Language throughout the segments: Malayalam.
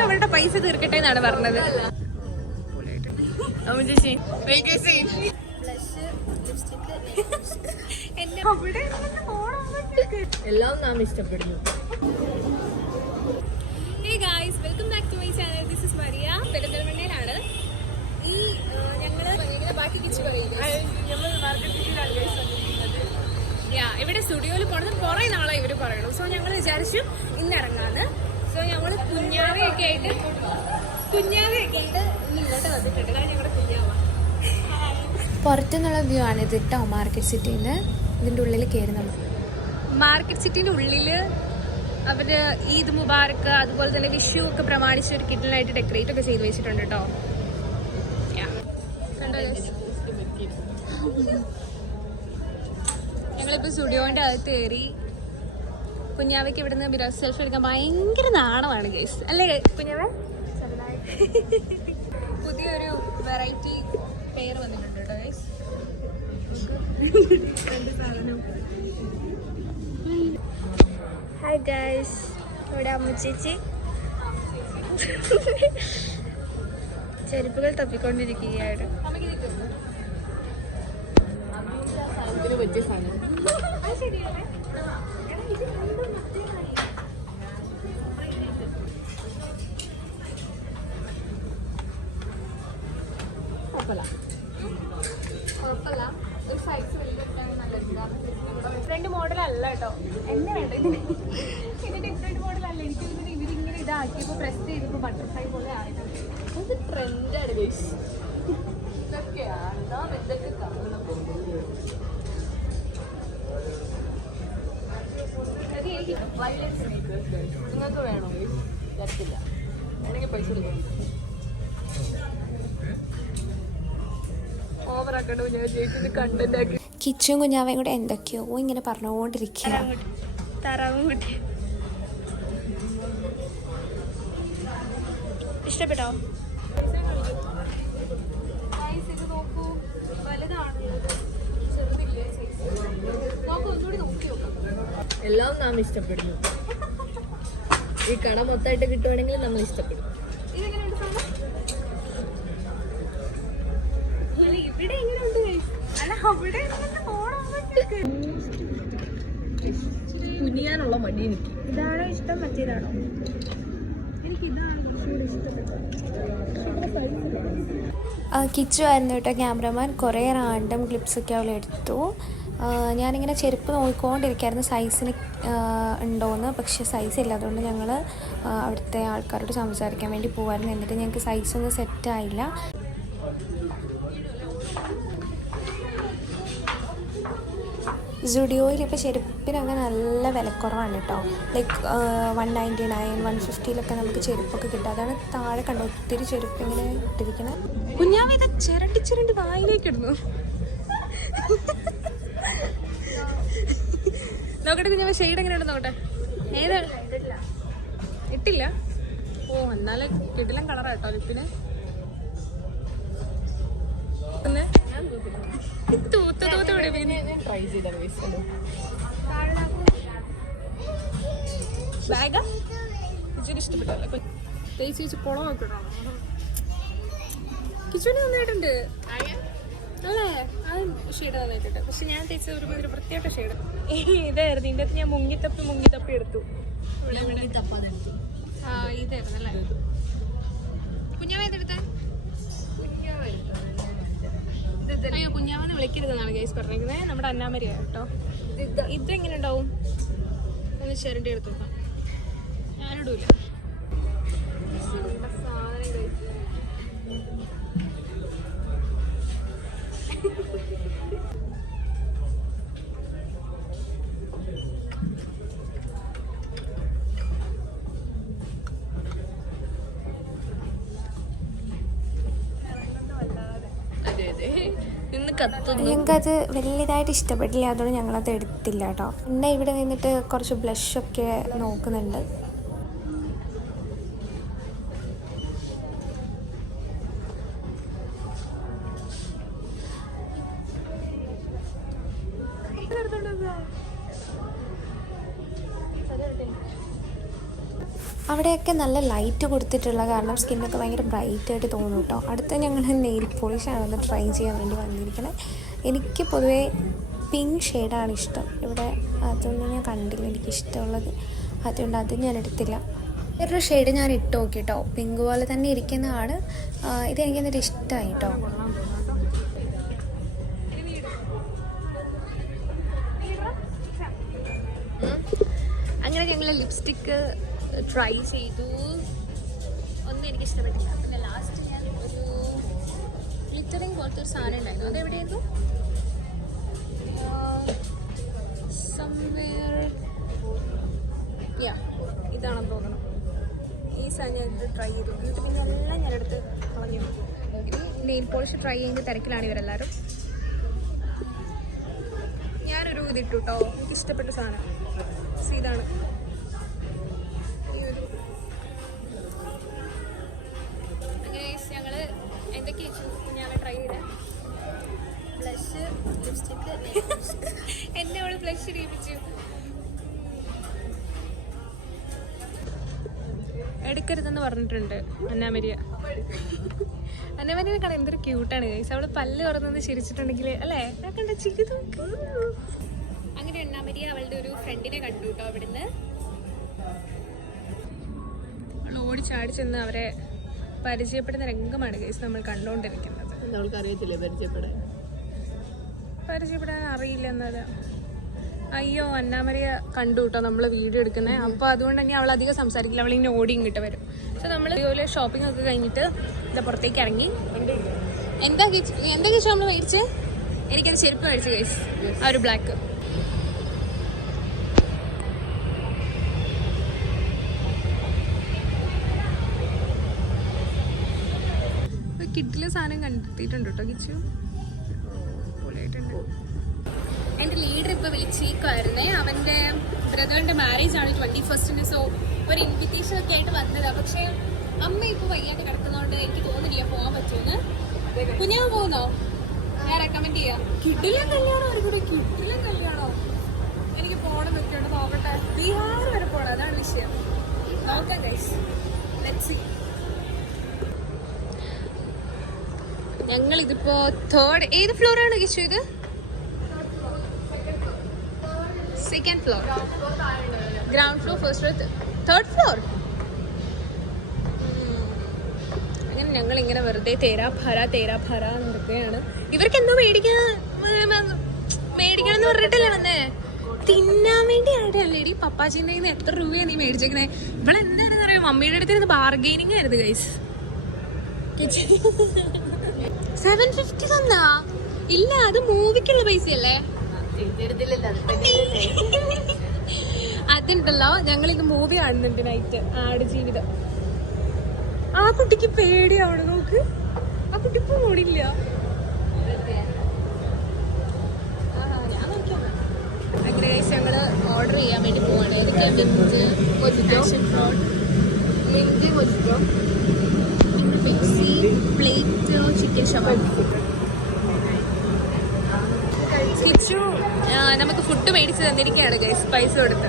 ആദ്യം അവരുടെ പൈസ തീർക്കട്ടെ എന്നാണ് പറഞ്ഞത്. എല്ലാം നാം ഇഷ്ടപ്പെടുന്നു. Hey guys, welcome back to my channel. This is Maria. പെരിന്തൽമണ്ണയിലാണ്. ഈ ഞങ്ങള് ബാക്കി കിച്ചു പറയുന്നത് ഇവിടെ സ്റ്റുഡിയോയിൽ പോകണം കുറെ നാളെ ഇവര് പറയണു. സോ ഞങ്ങൾ വിചാരിച്ചു ഇന്ന് ഇറങ്ങാന്ന്. സോ ഞങ്ങള് കുഞ്ഞാവയൊക്കെ ആയിട്ട് ഇന്ന് ഇങ്ങോട്ട് വന്നിട്ടുണ്ട്. കാരണം ഞങ്ങളുടെ കുഞ്ഞാവ പുറത്തുനിന്നുള്ള വ്യൂ ആണ് ഇത് കേട്ടോ. മാർക്കറ്റ് സിറ്റിന്ന് ഇതിൻ്റെ ഉള്ളിൽ കയറി നമ്മൾ മാർക്കറ്റ് സിറ്റിന്റെ ഉള്ളില് അവര് ഈദ് മുബാറക്ക് അതുപോലെ തന്നെ വിഷു ഒക്കെ പ്രമാണിച്ച് ഒരു കിഡിലായിട്ട് ഡെക്കറേറ്റ് ഒക്കെ ചെയ്ത് വെച്ചിട്ടുണ്ട് കേട്ടോ. ഞങ്ങളിപ്പോ സ്റ്റുഡിയോന്റെ അകത്ത് കയറി. കുഞ്ഞാവയ്ക്ക് ഇവിടുന്ന് സെൽഫി എടുക്കാൻ ഭയങ്കര നാണമാണ് ഗൈസ്, അല്ലേ കുഞ്ഞാവ? പുതിയൊരു വെറൈറ്റി പെയർ വന്നിട്ടുണ്ട് കേട്ടോ ഗൈസ്. ഹായ് ഗൈസ്, ഇവിടെ അമ്മ ചേച്ചി ചെരുപ്പുകൾ തപ്പിക്കൊണ്ടിരിക്കുകയാണ്. ഡിഫറെന്റ് മോഡലല്ല കേട്ടോ, എന്നെ വേണ്ട ഇത് ഡിഫറെന്റ് മോഡലല്ല. എനിക്ക് ഇവരിങ്ങനെ ഇതാക്കിയപ്പോ പ്രസ് ചെയ്തപ്പോ ബട്ടർഫ്ലൈ പോലെ ആയിട്ടുണ്ട്. ഇത് ട്രെൻഡാണ് ഗൈസ്. ഇതൊക്കെയാണ് ഇതൊക്കെ കാണണം. നിങ്ങൾക്ക് വേണോ തരത്തില്ല, വേണമെങ്കിൽ പൈസ കൊടുക്കണം. ഓവറാക്കണ്ടോ ഞാൻ ചേച്ചി കണ്ടന്റ് ആക്കി. കിച്ചും കുഞ്ഞാവയും കൂടെ എന്തൊക്കെയോ ഇങ്ങനെ പറഞ്ഞുകൊണ്ടിരിക്കുക. താറാവും കുട്ടി ഇഷ്ടപ്പെട്ടോ? ഇത് നോക്കൂ, വലുതാണുള്ളത്, ചെറുതില്ലേ നോക്കൂ, ഒന്നുകൂടി നോക്കി നോക്കാം. എല്ലാം നാം ഇഷ്ടപ്പെടുന്നു. ഈ കട മൊത്തമായിട്ട് കിട്ടുവാണെങ്കിൽ നമ്മൾ ഇഷ്ടപ്പെടും. ഇതെങ്ങനെയുണ്ട് സാധനം? ഇവിടെ എങ്ങനെയുണ്ട്? അല്ല അവിടെ കുനിയാനുള്ള മടി എനിക്ക്. ഇതാണോ ഇഷ്ടം, മറ്റേതാണോ? എനിക്ക് ഇതാണ് കുറച്ചുകൂടി ഇഷ്ടപ്പെട്ടത്. കിച്ചു ആയിരുന്നു കേട്ടോ ക്യാമറമാൻ. കുറേ റാൻഡം ക്ലിപ്സൊക്കെ അവൾ എടുത്തു. ഞാനിങ്ങനെ ചെരുപ്പ് നോക്കിക്കൊണ്ടിരിക്കുകയായിരുന്നു സൈസിന് ഉണ്ടോയെന്ന്. പക്ഷേ സൈസ് ഇല്ല. അതുകൊണ്ട് ഞങ്ങൾ അവിടുത്തെ ആൾക്കാരോട് സംസാരിക്കാൻ വേണ്ടി പോകുമായിരുന്നു. എന്നിട്ട് ഞങ്ങൾക്ക് സൈസൊന്നും സെറ്റായില്ല. സ്റ്റുഡിയോയിൽ ഇപ്പോൾ ചെരുപ്പിനൊക്കെ നല്ല വിലക്കുറവാണ് കേട്ടോ. ലൈക്ക് 199, 150 നമുക്ക് ചെരുപ്പൊക്കെ കിട്ടും. അതാണ് താഴെ കണ്ടോ ഒത്തിരി ചെരുപ്പ് ഇങ്ങനെ ഇട്ടിരിക്കണം. കുഞ്ഞാവ് ഇത് ചിരണ്ടി വായിലേക്ക് ഇടുന്നു. നോക്കട്ടെ കുഞ്ഞാവ്, ഷെയ്ഡ് എങ്ങനെയുണ്ട് നോക്കട്ടെ. ഏത് ഇട്ടില്ല? ഓ എന്നാലും കിടിലൻ കളറാ കേട്ടോ ലിപ്പിന്. ബാഗാ കിച്ചുവിന് ഇഷ്ടപ്പെട്ടല്ലേ? ചേച്ചി പൊളം നോക്കട്ടോ. കിച്ചുവിന് നന്നായിട്ടുണ്ട് അല്ലേ? ആ ഷെയ്ഡ് നന്നായിട്ടുണ്ട്. പക്ഷെ ഞാൻ തേച്ച ഒരു പ്രത്യേക ഷെയ്ഡ് ഇതായിരുന്നു. ഇതിൻ്റെ അകത്ത് ഞാൻ മുങ്ങിത്തപ്പി എടുത്തു. ആ ഇതായിരുന്നു അല്ലേ? കുഞ്ഞാവ ഏതെടുത്ത? അയ്യോ കുഞ്ഞാവനെ വിളിക്കരുതെന്നാണ് ഗൈസ് പറഞ്ഞിരിക്കുന്നത്. നമ്മുടെ അന്നാമരിയാ കേട്ടോ. ഇതെങ്ങനെ ഉണ്ടാവും? ഒന്ന് ചിരണ്ടി എടുത്തു നോക്കാം. ഞാനിടൂല. ഞങ്ങൾക്കത് വലിയതായിട്ട് ഇഷ്ടപ്പെട്ടില്ല. അതുകൊണ്ട് ഞങ്ങളത് എടുത്തില്ല കേട്ടോ. പിന്നെ ഇവിടെ നിന്നിട്ട് കുറച്ച് ബ്ലഷൊക്കെ നോക്കുന്നുണ്ട്. അവിടെയൊക്കെ നല്ല ലൈറ്റ് കൊടുത്തിട്ടുള്ള കാരണം സ്കിന്നൊക്കെ ഭയങ്കര ബ്രൈറ്റായിട്ട് തോന്നും കേട്ടോ. അടുത്ത ഞങ്ങൾ നെയിൽ പോളിഷാണ് ഒന്ന് ട്രൈ ചെയ്യാൻ വേണ്ടി വന്നിരിക്കുന്നത്. എനിക്ക് പൊതുവേ പിങ്ക് ഷെയ്ഡാണ് ഇഷ്ടം. ഇവിടെ അതൊന്നും ഞാൻ കണ്ടില്ല എനിക്കിഷ്ടമുള്ളത്, അതുകൊണ്ട് അത് ഞാൻ എടുത്തില്ല. വേറൊരു ഷെയ്ഡ് ഞാൻ ഇട്ട് നോക്കി കേട്ടോ, പിങ്ക് പോലെ തന്നെ ഇരിക്കുന്നതാണ്. ഇതെനിക്ക് എന്നിട്ട് ഇഷ്ടമായി കേട്ടോ. അങ്ങനെ ഞങ്ങൾ ലിപ്സ്റ്റിക്ക് ട്രൈ ചെയ്തു, ഒന്നും എനിക്ക് ഇഷ്ടപ്പെട്ടില്ല. പിന്നെ ലാസ്റ്റ് ഞാൻ ഒരു ഗ്ലിറ്ററിങ് പോലത്തെ ഒരു സാധനം ഉണ്ടായിരുന്നു, അതെവിടെയായിരുന്നു, സംവെയർ ഇതാണെന്ന് തോന്നണം. ഈ സാധനം ഞാനിത് ട്രൈ ചെയ്തു, എന്നിട്ട് പിന്നെ എല്ലാം ഞാനെടുത്ത് കളഞ്ഞു. ഇനി നെയിൽ പോളിഷ് ട്രൈ ചെയ്യുന്ന തിരക്കിലാണ് ഇവരെല്ലാവരും. ഞാനൊരു ഇതിട്ടു കേട്ടോ, എനിക്ക് ഇഷ്ടപ്പെട്ട സാധനം ഇതാണ്. അങ്ങനെ ഞങ്ങൾ എന്തൊക്കെ ഞാൻ ട്രൈ ചെയ്ത ബ്ലഷ്, ലിപ്സ്റ്റിക്ക്, എന്നെ അവൾ ബ്ലഷ് ഇടിപ്പിച്ചു. എടുക്കരുതെന്ന് പറഞ്ഞിട്ടുണ്ട് അന്നാമരിയ. അന്നാമരിയെ കാണാൻ എന്തൊരു ക്യൂട്ടാണ് ഗൈസ്. അവള് പല്ല് തുറന്നെന്ന് ചിരിച്ചിട്ടുണ്ടെങ്കിൽ അല്ലേ, ഞാൻ കണ്ട ചിരി നോക്ക്. അങ്ങനെ അന്നാമരിയ അവളുടെ ഒരു ഫ്രണ്ടിനെ കണ്ടു കേട്ടോ അവിടുന്ന്. അവൾ ഓടിച്ചാടി ചെന്ന് അവരെ പരിചയപ്പെടുന്ന രംഗമാണ് ഗൈസ് നമ്മൾ കണ്ടുകൊണ്ടിരിക്കുന്നത്. അവൾക്ക് അറിയത്തില്ലേ പരിചയപ്പെടാൻ അറിയില്ല എന്നാല്. അയ്യോ, അന്നാമരിയ കണ്ടു കേട്ടോ നമ്മൾ വീഡിയോ എടുക്കുന്നത്. അപ്പോൾ അതുകൊണ്ട് തന്നെ അവൾ അധികം സംസാരിക്കില്ല, അവളിങ്ങനെ ഓടി ഇങ്ങോട്ട് വരും. സോ നമ്മൾ ഇതുപോലെ ഷോപ്പിംഗ് ഒക്കെ കഴിഞ്ഞിട്ട് ഇതാ പുറത്തേക്ക് ഇറങ്ങി. എന്താ കിച്ചു നമ്മൾ മേടിച്ചേ? എനിക്കത് ചെരുപ്പ് മേടിച്ചു ഗൈസ്, ആ ഒരു ബ്ലാക്ക്. കിഡിലെ സാധനം കണ്ടെത്തിയിട്ടുണ്ട് കേട്ടോ കിച്ചു, പൊളിയായിട്ടുണ്ട്. എൻ്റെ ലീഡർ ഇപ്പോൾ വിളിച്ചേക്കുമായിരുന്നേ, അവൻ്റെ ബ്രദറിൻ്റെ മാരേജ് ആണ് 21st. സോ ഒരു ഇൻവിറ്റേഷൻ ഒക്കെ ആയിട്ട് വന്നതാണ്. പക്ഷേ അമ്മ ഇപ്പോൾ വയ്യാണ്ട് കിടക്കുന്നതുകൊണ്ട് എനിക്ക് തോന്നുന്നില്ല പോകാൻ പറ്റുമെന്ന്. കുഞ്ഞാൻ പോകുന്നോ? ഞാൻ റെക്കമെൻഡ് ചെയ്യാം. കിഡിലെ കല്യാണം അവരുടെ കിഡിലെ കല്യാണോ? എനിക്ക് പോകണം വെക്കണ്ട, നോക്കട്ടെ. ബീഹാർ വരെ പോകണം, അതാണ് വിഷയം. നോക്കാം ഗൈസ്, ലെറ്റ്സ് സീ. ഞങ്ങളിതിപ്പോ തേർഡ്, ഏത് ഫ്ലോറാണ് കിച്ചു ഇത്? Second floor, ground floor, first floor, third floor. അങ്ങനെ ഞങ്ങൾ ഇങ്ങനെ വെറുതെ തേരാ ഭര നടക്കുകയാണ്. ഇവർക്ക് എന്തോ മേടിക്കണം എന്ന് പറഞ്ഞിട്ടല്ലേ വന്നേ, തിന്നാൻ വേണ്ടി ആയിട്ടല്ലേടി. പപ്പാച്ചിൻ്റെ കയ്യിൽ നിന്ന് എത്ര രൂപയാണ് നീ മേടിച്ചേക്കണേ? ഇവളെന്താണെന്ന് അറിയാം, മമ്മിയുടെ അടുത്ത് ബാർഗെയിനിങ് ആയിരുന്നു ഗൈസ്. 750 തന്നാ? ഇല്ല, അത് മൂവിക്കുള്ള പൈസയല്ലേ. അതുണ്ടല്ലോ, ഞങ്ങളിത് മൂവി കാണുന്നുണ്ട് നൈറ്റ്, ആടുജീവിതം. ആ കുട്ടിക്ക് പേടിയാണ്, നോക്ക്, ആ കുട്ടി പോണില്ല. അങ്ങനെ ഞങ്ങള് ഓർഡർ ചെയ്യാൻ വേണ്ടി പോവാണ്. എനിക്ക് പെപ്സി, പ്ലേറ്റ് ചിക്കൻ ഷവായി. കിച്ചു നമുക്ക് ഫുഡ് മേടിച്ച് തന്നിരിക്കുകയാണ് ഗൈസ്, പൈസ കൊടുത്ത്.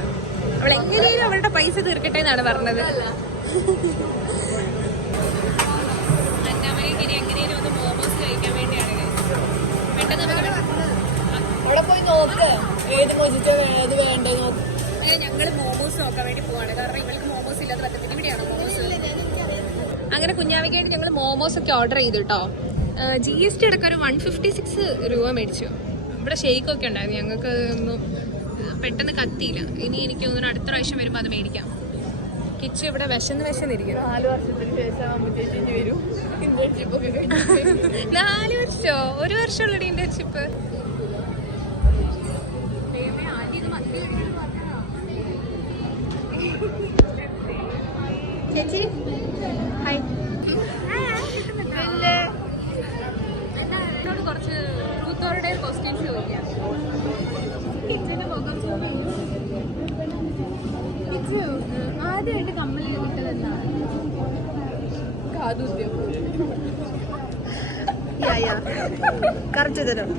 അവൾ എങ്ങനെയും അവളുടെ പൈസ തീർക്കട്ടെ എന്നാണ് പറഞ്ഞത്. അന്നാമയ്ക്ക് ഇനി എങ്ങനെയും ഒന്ന് മോമോസ് കഴിക്കാൻ വേണ്ടിയാണ് ഗൈസ്. പെട്ടെന്ന് അവിടെ പോയി നോക്ക്, ഏത് മോജിറ്റോ ഏത് വേണ്ടേ നോക്ക്. ഞങ്ങൾ മോമോസ് നോക്കാൻ വേണ്ടി പോവാണ്, കാരണം ഇവൾക്ക് മോമോസ് ഇല്ലാതെ പറ്റത്തില്ല. ഇവിടെയാണോ മോമോസ്? അങ്ങനെ കുഞ്ഞാവിക്കായിട്ട് ഞങ്ങൾ മോമോസ് ഒക്കെ ഓർഡർ ചെയ്തു കേട്ടോ. GST അടക്കം ഒരു 156 രൂപ മേടിച്ചു. ഇവിടെ ഷെയ്ക്കൊക്കെ ഉണ്ടായിരുന്നു, ഞങ്ങൾക്ക് ഒന്നും പെട്ടെന്ന് കത്തിയില്ല. ഇനി എനിക്ക് തോന്നുന്നു അടുത്ത പ്രാവശ്യം വരുമ്പോൾ അത് മേടിക്കാം. കിച്ചു ഇവിടെ വിശന്നിരിക്കും. 4 വർഷത്തിന് ശേഷം വരും ഇന്റേൺഷിപ്പ് ഒക്കെ കഴിഞ്ഞു. 4 വർഷമോ? 1 വർഷമുള്ളടി ഇന്റേൺഷിപ്പ്. ചേച്ചി ഹായ്. എന്നോട് കുറച്ച് ട്രൂത്തോടെ ക്വസ്റ്റ്യൻസ് ചോദിക്കാം. കിച്ചുവിന്റെ മുഖം കിച്ചു ആദ്യമായിട്ട് കമ്മലിൽ കിട്ടതെന്നാണ്? കാതുദ്യം കറച്ചു തരും.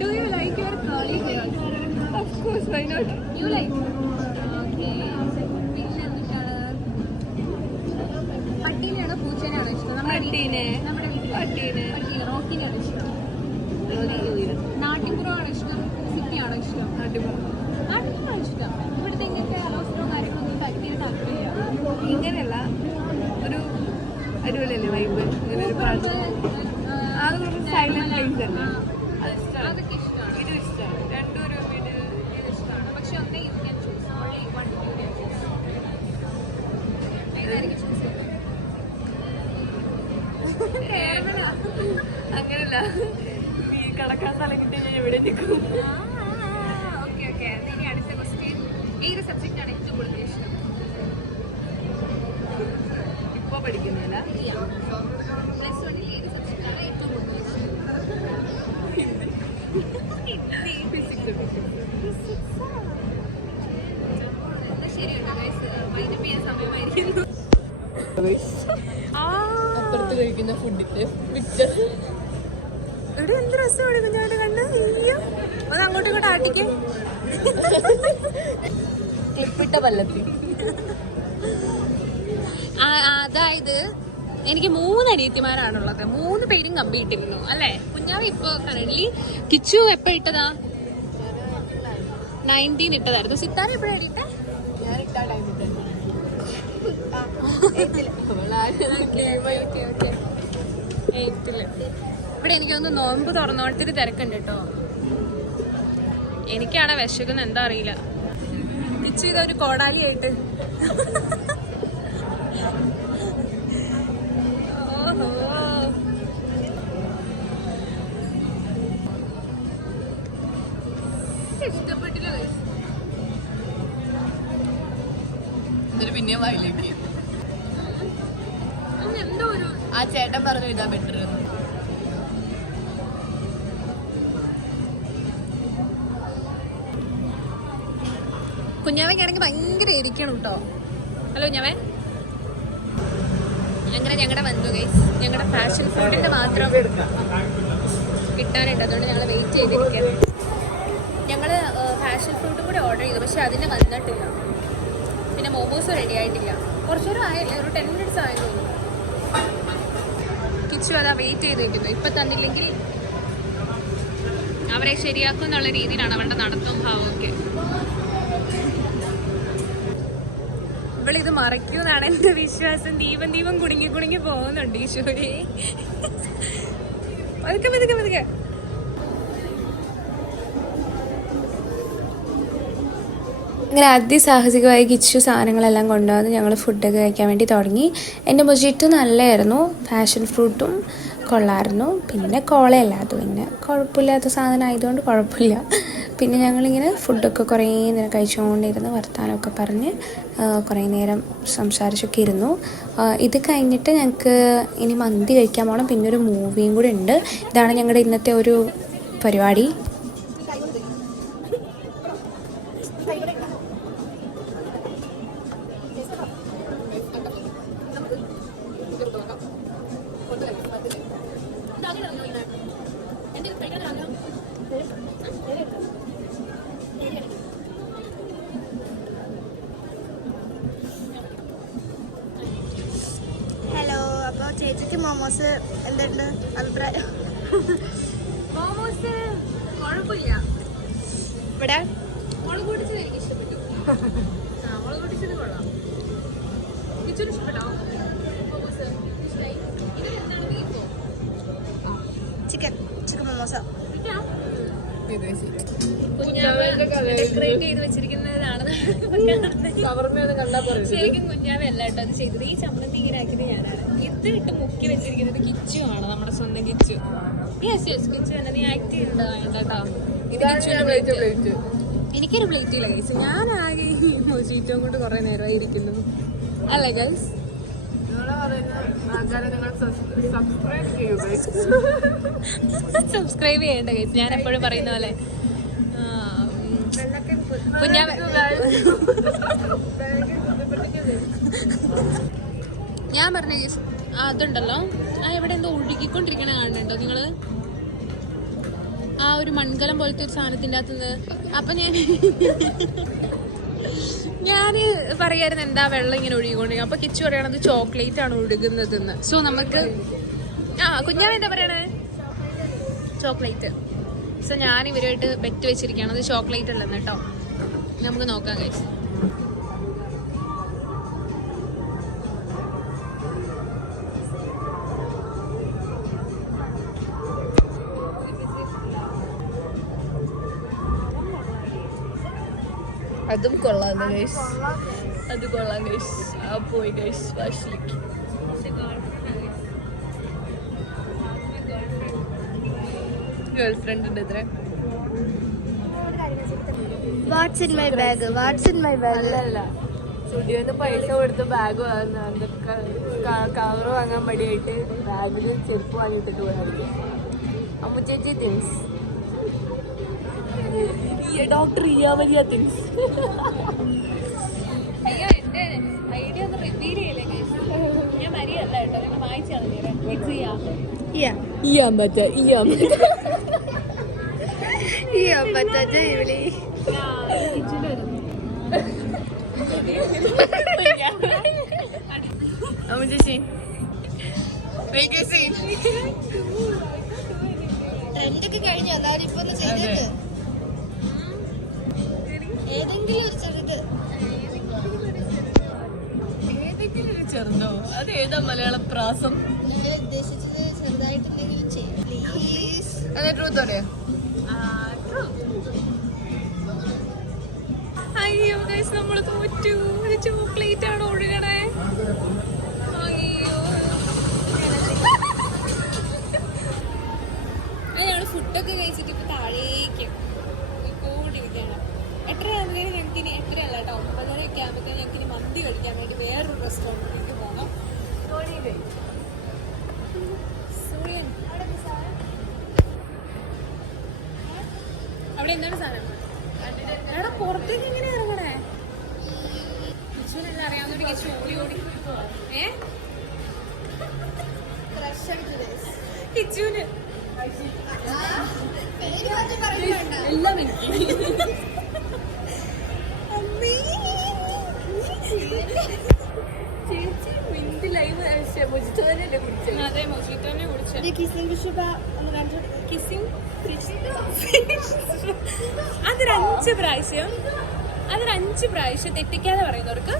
Do you like your curly hair? Of course, why not? You like? Okay. പിന്നെ പട്ടീനെ നമ്മുടെ വീട്ടിൽ പട്ടീനെ റോക്കിനെയാണ് ഇഷ്ടം. നാട്ടിൻപുറമാണോ ഇഷ്ടം, സിറ്റിയാണോ ഇഷ്ടം? നാട്ടിൻപുറമാണ് ഇഷ്ടം. ഇവിടുത്തെ ഇങ്ങനത്തെ അലോസരവും കാര്യങ്ങളൊന്നും പരിധിയായിട്ട് ആക്കില്ല. ഇങ്ങനെയല്ല ഒരു അടിപൊളിയല്ലേ വൈബ്, ഇങ്ങനെ ഒരു പാട്ട്. അത് കുറച്ച് സൈലന്റ് പ്ലേസ് അല്ലേ, അതൊക്കെ ഇഷ്ടമാണ്. ഇതും ഇഷ്ടമാണ്. രണ്ടും ഒരു വീട്ടിൽ ഇത് ഇഷ്ടമാണ്. പക്ഷെ ഒന്നേ ഇത് ഞാൻ ചൂസ് ഏതായിരിക്കും ചൂസ് അങ്ങനല്ല, നീ കടക്കാൻ സ്ഥലം കിട്ടിയാൽ ഞാൻ എവിടെ നിൽക്കും. Okay okay. ഇനി അടുത്ത ക്വസ്റ്റ്യൻ, ഏത് സബ്ജക്റ്റാണ് ഏറ്റവും കൂടുതൽ ഇഷ്ടം? ഇപ്പൊ പഠിക്കുന്നില്ല. പ്ലസ് വണ്ണിൽ ഏത് സബ്ജക്റ്റാണ് ഏറ്റവും കൂടുതൽ ഇഷ്ടം? ശരി കേട്ടോ ഗൈസ്, വൈൻഡപ്പ് ചെയ്യാൻ സമയമായിരിക്കുന്നു. അപ്പുറത്ത് കഴിക്കുന്ന ഫുഡിന്റെ പിക്ചർ ഇവിടെ എന്ത് രസമാണ് കുഞ്ഞാവിടെ കണ്ണ്. ഒന്ന് അങ്ങോട്ടും ഇങ്ങോട്ട് ആട്ടിക്ക്. ക്ലിപ്പിട്ട പല്ലത്തി. അതായത് എനിക്ക് 3 അനിയത്തിമാരാണുള്ളത്. 3 പേരും കമ്പി ഇട്ടിരുന്നു അല്ലേ? കുഞ്ഞാവ് ഇപ്പൊ കറന്റ്. കിച്ചു എപ്പോ ഇട്ടതാ? 19 ഇട്ടതായിരുന്നു. സിത്താര എപ്പോഴാണ് ഇട്ടേ? ഞാൻ ഇട്ടാ ടൈം ഇവിടെ എനിക്കൊന്ന് നോമ്പ് തുറന്നോടത്തിന് തിരക്കുണ്ട് കേട്ടോ. എനിക്കാണ് വിശക്കുന്ന എന്താ അറിയില്ല. കിച്ചു ഇതൊരു കോടാലിയായിട്ട്. ഇഷ്ടപ്പെട്ടില്ല. എന്നിട്ട് പിന്നെ വായിലേക്ക് എന്തോ ഒരു ആ ചേട്ടൻ പറഞ്ഞു ഇതാ ബെറ്റർ. കുഞ്ഞാവയ്ക്കാണെങ്കിൽ ഭയങ്കര ഇരിക്കണം കേട്ടോ. ഹലോ കുഞ്ഞാവേ. അങ്ങനെ ഞങ്ങളുടെ വന്നു ഗൈസ്. ഞങ്ങളുടെ ഫാഷൻ ഫുഡിന്റെ മാത്രം കിട്ടാനുണ്ട്, അതുകൊണ്ട് ഞങ്ങൾ വെയിറ്റ് ചെയ്തിരിക്കുന്നത്. ഞങ്ങൾ ഫാഷൻ ഫ്രൂട്ടും കൂടി ഓർഡർ ചെയ്തു, പക്ഷെ അതിന് വന്നിട്ടില്ല. പിന്നെ മോമോസ് റെഡി ആയിട്ടില്ല. കുറച്ചൊരു ആയില്ല, ഒരു 10 minutes ആയെന്ന് തോന്നുന്നു. കിച്ചു അതാ വെയിറ്റ് ചെയ്തിരിക്കുന്നു. ഇപ്പം തന്നില്ലെങ്കിൽ അവരെ ശരിയാക്കും എന്നുള്ള രീതിയിലാണ് അവളുടെ നടത്തവും ഭാവമൊക്കെ. ഇവളിത് മറയ്ക്കൂന്നാണ് എൻ്റെ വിശ്വാസം. ദീപം ദീപം കുടുങ്ങി കുടുങ്ങി പോകുന്നുണ്ട് ഈശോയെ. പതുക്കെ പതുക്കെ പതുക്കെ. അങ്ങനെ അതിസാഹസികമായി കിച്ചു സാധനങ്ങളെല്ലാം കൊണ്ടുവന്ന് ഞങ്ങൾ ഫുഡൊക്കെ കഴിക്കാൻ വേണ്ടി തുടങ്ങി. എൻ്റെ മൊജിറ്റോ നല്ലതായിരുന്നു, പാഷൻ ഫ്രൂട്ടും കൊള്ളായിരുന്നു, പിന്നെ കോളയല്ലാതെ പിന്നെ കുഴപ്പമില്ലാത്ത സാധനം ആയതുകൊണ്ട് കുഴപ്പമില്ല. പിന്നെ ഞങ്ങളിങ്ങനെ ഫുഡൊക്കെ കുറേ നേരം കഴിച്ചുകൊണ്ടിരുന്ന് വർത്താനമൊക്കെ പറഞ്ഞ് കുറേ നേരം സംസാരിച്ചൊക്കെ ഇരുന്നു. ഇത് കഴിഞ്ഞിട്ട് ഞങ്ങൾക്ക് ഇനി മന്തി കഴിക്കാൻ പോകണം, പിന്നെ ഒരു മൂവിയും കൂടെ ഉണ്ട്. ഇതാണ് ഞങ്ങളുടെ ഇന്നത്തെ ഒരു പരിപാടി. ഹലോ, അപ്പോൾ ചേച്ചിക്ക് മോമോസ് എന്തുണ്ട് അഭിപ്രായം? മോമോസ് കുഴപ്പമില്ല. ഇവിടെ മുളക് പൊടിച്ചത് എനിക്ക് ഇഷ്ടപ്പെട്ടു. മുളക് പൊടിച്ചത് കൊള്ളാം. കിച്ചൂന് ഇഷ്ടപ്പെട്ടോ മോമോസ്? ഇഷ്ടമായി. ഇതിൽ എന്താണ് ബീഫോ? ചിക്കൻ മോമോസോ? ഡെക്കറേറ്റ് ചെയ്ത് വെച്ചിരിക്കുന്നതാണ് ശരിക്കും കുഞ്ഞാവ അല്ല കേട്ടോ അത് ചെയ്തത്. ഈ ചമ്മന്തി ഇങ്ങനെ ആക്കിയത് ഞാനാണ്. ഇത് ഇട്ട് മുക്കി വെച്ചിരിക്കുന്നത് കിച്ചു ആണ്, നമ്മുടെ സ്വന്തം കിച്ചു. യെസ് യെസ് കിച്ചു തന്നെ. നീ ആക്ട് ചെയ്തിട്ടുണ്ടോ കേട്ടോ? എനിക്കൊരു പ്ലേറ്റ് ഇല്ല കഴിച്ചു. ഞാനാകെ ഈ മൊജിറ്റോം കൊണ്ട് കുറെ നേരമായി ഇരിക്കുന്നു അല്ലേ ഗൈസ്? സബ്സ്ക്രൈബ് ചെയ്യേണ്ട ഗൈസ്, ഞാൻ എപ്പോഴും പറയുന്ന പോലെ. ഞാൻ പറഞ്ഞ ഗൈസ് അതുണ്ടല്ലോ, ആ എവിടെ എന്തോ ഒഴുകിക്കൊണ്ടിരിക്കണ കാണുന്നുണ്ടോ നിങ്ങള്? ആ ഒരു മൺകലം പോലത്തെ ഒരു സാധനത്തിൻ്റെ അകത്തുനിന്ന്. അപ്പൊ ഞാൻ ഞാൻ പറയായിരുന്നു എന്താ വെള്ളം ഇങ്ങനെ ഒഴുകിക്കൊണ്ടിരിക്കും. അപ്പൊ കിച്ചു പറയണത് ചോക്ലേറ്റ് ആണ് ഒഴുകുന്നതെന്ന്. സോ നമുക്ക് കുഞ്ഞാവ് എന്താ പറയണേ? ചോക്ലേറ്റ്. സോ ഞാൻ ഇവരുമായിട്ട് ബെറ്റ് വെച്ചിരിക്കുകയാണ് അത് ചോക്ലേറ്റ് ഉള്ളതെന്ന് കേട്ടോ. നമുക്ക് നോക്കാം ഗൈസ്. അതും കൊള്ളാം ഗൈസ്, അത് കൊള്ളാം ഗൈസ്. ആ പോയി ഗൈസ് വാഷിലേക്ക്. ഗേൾ ഫ്രണ്ട് ഉണ്ട് ഇത്ര. What's in my bag, what's in my bag. അല്ലല്ല, സ്റ്റുഡിയോന്ന് പൈസ കൊടുത്ത് ബാഗ് വാങ്ങുന്ന കവർ വാങ്ങാൻ മടിയായിട്ട് ബാഗിൽ ചെരുപ്പ് വാങ്ങിയിട്ടിട്ട് പോയാൽ അമ്മ ചേച്ചി തിങ്സ് ഡോക്ടർ ഇയാവരിയ തിങ്സ്. അയ്യോ എന്റെ ഐഡിയ ഒന്ന് റിവീൽ ചെയ്യില്ലേ ഗൈസ്? ഞാൻ മരിയല്ല കേട്ടോ, നിങ്ങൾ വായിച്ചാണ് അമ്മ ചേച്ചി ട്രെൻഡൊക്കെ കഴിഞ്ഞു, അതാരും ഇപ്പൊ ഒന്ന് ചെയ്തേക്ക്. ഏതെങ്കിലും ഒരു ചെറുത്. ഏതെങ്കിലും ഒരു ചെറുതോ? അത് ഏതാ മലയാളം പ്രാസം? ഞാൻ ഉദ്ദേശിച്ചത് ചെറുതായിട്ടെന്തെങ്കിലും ചെയ്യും പ്ലീസ്. അതെ ട്രൂത്തോടെ. അയ്യോ ഗൈസ് നമ്മള് തോറ്റു. ഒരു ചോക്ലേറ്റ് ആണ് ഒഴുകണേ. അയ്യോ ഞങ്ങള് ഫുഡൊക്കെ കഴിച്ചിട്ട് ഇപ്പൊ താഴേക്ക് പോയിക്കൊണ്ടിരിക്കുകയാണ്. എട്ടരയാകുമ്പോഴേക്കും ഞങ്ങൾക്ക് ഇനി 8:30 കേട്ടോ 9:30 ആകുമ്പോഴേക്കും ഞങ്ങൾക്ക് ഇനി മന്തി കഴിക്കാൻ വേണ്ടി വേറൊരു റെസ്റ്റോറൻറ്റിലേക്ക് പോകാം. സൂര്യൻ അവിടെ എന്താണ് സാധനം? എടാ പുറത്തേക്ക് എങ്ങനെ ഇറങ്ങണേ? കിച്ചുവിനെല്ലാം അറിയാവുന്ന കിച്ചു ഓടി ഓടി കിച്ചുവിന് എല്ലാം എനിക്ക് ചേച്ചി മിന്റ് ലൈവ് മൊജിറ്റോ തന്നെയല്ലേ കുടിച്ചത്? അതെ മൊജിറ്റോ തന്നെ കുടിച്ചത്. അതൊരു 5 പ്രാവശ്യം തെറ്റിക്കാതെ പറയുന്നവർക്ക്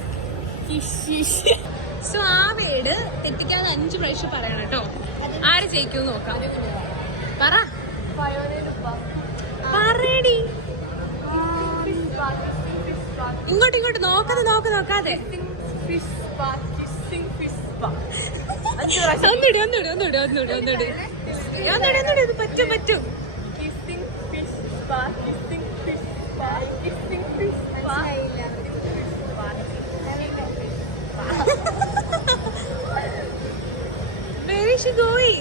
സോ ആ വേട് തെറ്റിക്കാതെ 5 പ്രാവശ്യം പറയണം കേട്ടോ. ആര് ജയിക്കും നോക്കാം. പറ പറയടി. ഇങ്ങോട്ട് നോക്കാതെ ഒന്നുകൂടി പറ്റും.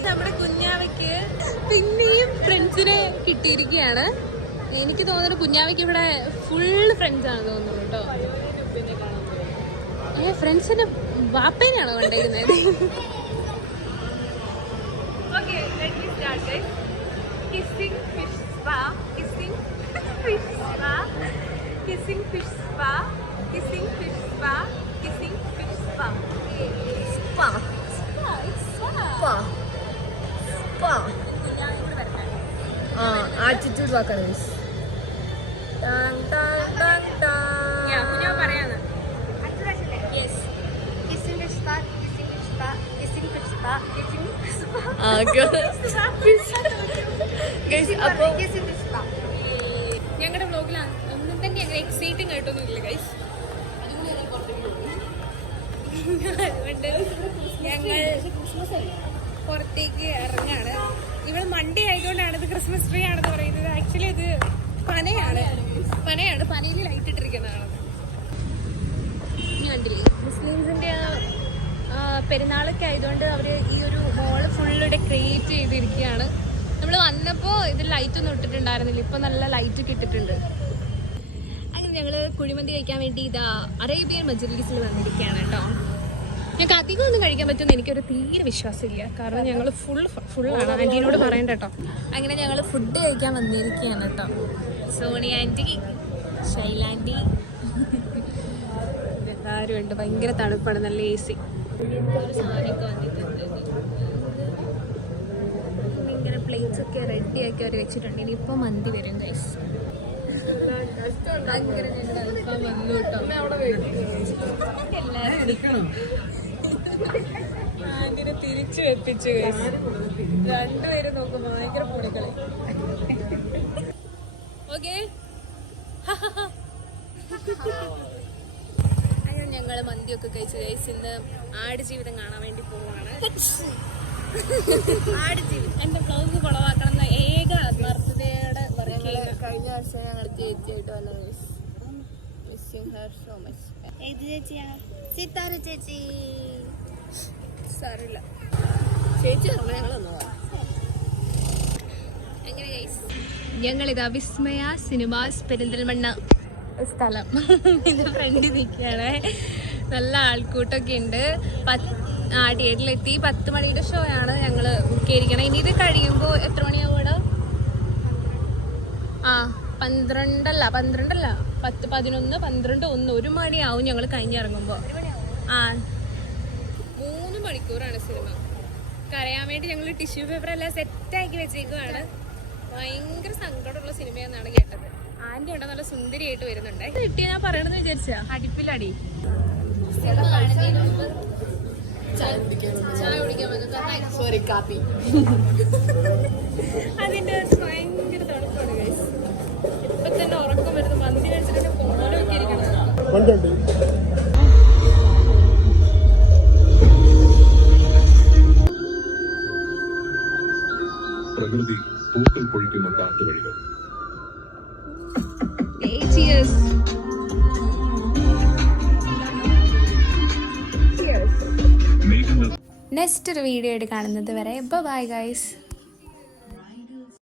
നമ്മുടെ കുഞ്ഞാവയ്ക്ക് പിന്നെയും ഫ്രണ്ട്സിനെ കിട്ടിയിരിക്കുകയാണ്. എനിക്ക് തോന്നുന്നു കുഞ്ഞാവയ്ക്ക് ഇവിടെ ഫുൾ ഫ്രണ്ട്സ് ആണ് തോന്നുന്നു കേട്ടോ. ഫ്രണ്ട്സിന്റെ വാപ്പേനാണോ കണ്ടേക്കുന്നത്? ആറ്റിറ്റ്യൂഡ് വാക്കാണ് പറയാന്ന്. ഞങ്ങളുടെ വ്ലോഗിൽ ഒന്നും തന്നെ അങ്ങനെ എക്സൈറ്റിംഗ് ആയിട്ടൊന്നും ഇല്ല ഗൈസ്. അതുകൊണ്ട് ഞങ്ങൾ പുറത്തേക്ക് ഇറങ്ങാണ്. ഇവിടെ മൺഡേ ആയതുകൊണ്ടാണ് ഇത് ക്രിസ്മസ് ട്രീ ആണെന്ന് പറയുന്നത്. ആക്ച്വലി ഇത് പനയാണ്. പനയിൽ ലൈറ്റ് ഇട്ടിരിക്കുന്നതാണ്. കണ്ടില്ലേ മുസ്ലിംസിന്റെ പെരുന്നാളൊക്കെ ആയതുകൊണ്ട് അവര് ഈ ഒരു മോള് ഫുള്ള് ഡെക്കറേറ്റ് ചെയ്തിരിക്കുകയാണ്. നമ്മൾ വന്നപ്പോൾ ഇത് ലൈറ്റ് ഒന്നും ഇട്ടിട്ടുണ്ടായിരുന്നില്ല. ഇപ്പൊ നല്ല ലൈറ്റ് ഒക്കെ ഇട്ടിട്ടുണ്ട്. അങ്ങനെ ഞങ്ങള് കുഴിമന്തി കഴിക്കാൻ വേണ്ടി ഇതാ അറേബ്യൻ മജ്ലിസിൽ വന്നിരിക്കുകയാണ് കേട്ടോ. ഞങ്ങൾക്ക് അധികം ഒന്നും കഴിക്കാൻ പറ്റുമെന്ന് എനിക്കൊരു തീരെ വിശ്വാസമില്ല. കാരണം ഞങ്ങൾ ഫുള്ളാണ്. ആൻറ്റീനോട് പറയണ്ട കേട്ടോ. അങ്ങനെ ഞങ്ങൾ ഫുഡ് കഴിക്കാൻ വന്നിരിക്കുകയാണ് കേട്ടോ. സോണി ആൻറ്റി, ഷൈലാൻറ്റി, എല്ലാവരും ഉണ്ട്. ഭയങ്കര തണുപ്പാണ്, നല്ല AC. ഇങ്ങനത്തെ ഒരു സാധനമൊക്കെ വന്നിട്ടുണ്ട്. ഇങ്ങനെ പ്ലേറ്റ്സ് ഒക്കെ റെഡിയാക്കി അവർ വെച്ചിട്ടുണ്ട്. ഇനിയിപ്പോൾ മന്തി വരും ഗൈസ്. അങ്ങനെ വന്നു കേട്ടോ. എല്ലാവരും ആദ്യം തിരിച്ചു വെപ്പിച്ചു ഗൈസ്. രണ്ടുപേരും നോക്കുമ്പോൾ ഭയങ്കര പൊടികളെ. ഓക്കെ, അയ്യോ ഞങ്ങൾ മന്തിയൊക്കെ കഴിച്ചു ഗൈസ്. ഇന്ന് ആടുജീവിതം കാണാൻ വേണ്ടി പോവാണ്. ആടുജീവിതം എന്റെ ബ്ലൗസ് കുളവാക്കണം എന്ന ഏക ആത്മാർത്ഥതയോടെ കഴിഞ്ഞ വർഷം ഞങ്ങൾ ചേച്ചിയായിട്ട് വന്ന മിസ്സിംഗ് ഹർ സോ മച്ച്. ഏത് ചേച്ചിയാ? സിത്താര ചേച്ചി. സാറില്ല ചേച്ചി പറഞ്ഞ ഞങ്ങളൊന്നു എങ്ങനെ ഗൈസ്, ഞങ്ങളിതാ വിസ്മയ സിനിമാസ് പെരിന്തൽമണ്ണ സ്ഥലം ഇത് ഫ്രണ്ടിൽ നിൽക്കുകയാണ്. നല്ല ആൾക്കൂട്ടൊക്കെ ഉണ്ട്. തിയേറ്ററിലെത്തി. 10 മണിയുടെ ഷോ ആണ് ഞങ്ങൾ ബുക്ക് ചെയ്തിരിക്കണം. ഇനി ഇത് കഴിയുമ്പോൾ എത്ര മണിയാവും ഇവിടെ? 12 അല്ല 10, 11, 12, 1 1 മണിയാവും ഞങ്ങൾ കഴിഞ്ഞിറങ്ങുമ്പോൾ. 3 മണിക്കൂറാണ് സിനിമ. കരയാൻ വേണ്ടി ഞങ്ങൾ ടിഷ്യൂ പേപ്പർ എല്ലാം സെറ്റാക്കി വെച്ചേക്കുവാണ്. ഭയങ്കര സങ്കടമുള്ള സിനിമയെന്നാണ് കേട്ടത്. ആന്റി ഉണ്ടോ നല്ല സുന്ദരിയായിട്ട് വരുന്നുണ്ട്. കിട്ടിയ ഞാൻ പറയണമെന്ന് വിചാരിച്ച അടുപ്പിലടി ചായ കുടിക്കാൻ പറ്റും. സോറി കാപ്പി. അതിന്റെ ഭയങ്കര തണുപ്പാണ് ഗൈസ്. ഇപ്പൊ തന്നെ ഉറക്കം വരുന്നു. മന്തി കഴിച്ചിട്ട് ഫോണൊക്കെ ഇരിക്കണം. പ്രകൃതി പൂക്കൾ പൊഴിക്കുന്ന കാത്തുവഴികൾ. നെക്സ്റ്റ് ഒരു വീഡിയോ ആയിട്ട് കാണുന്നത് വരെ ബൈ ഗൈസ്.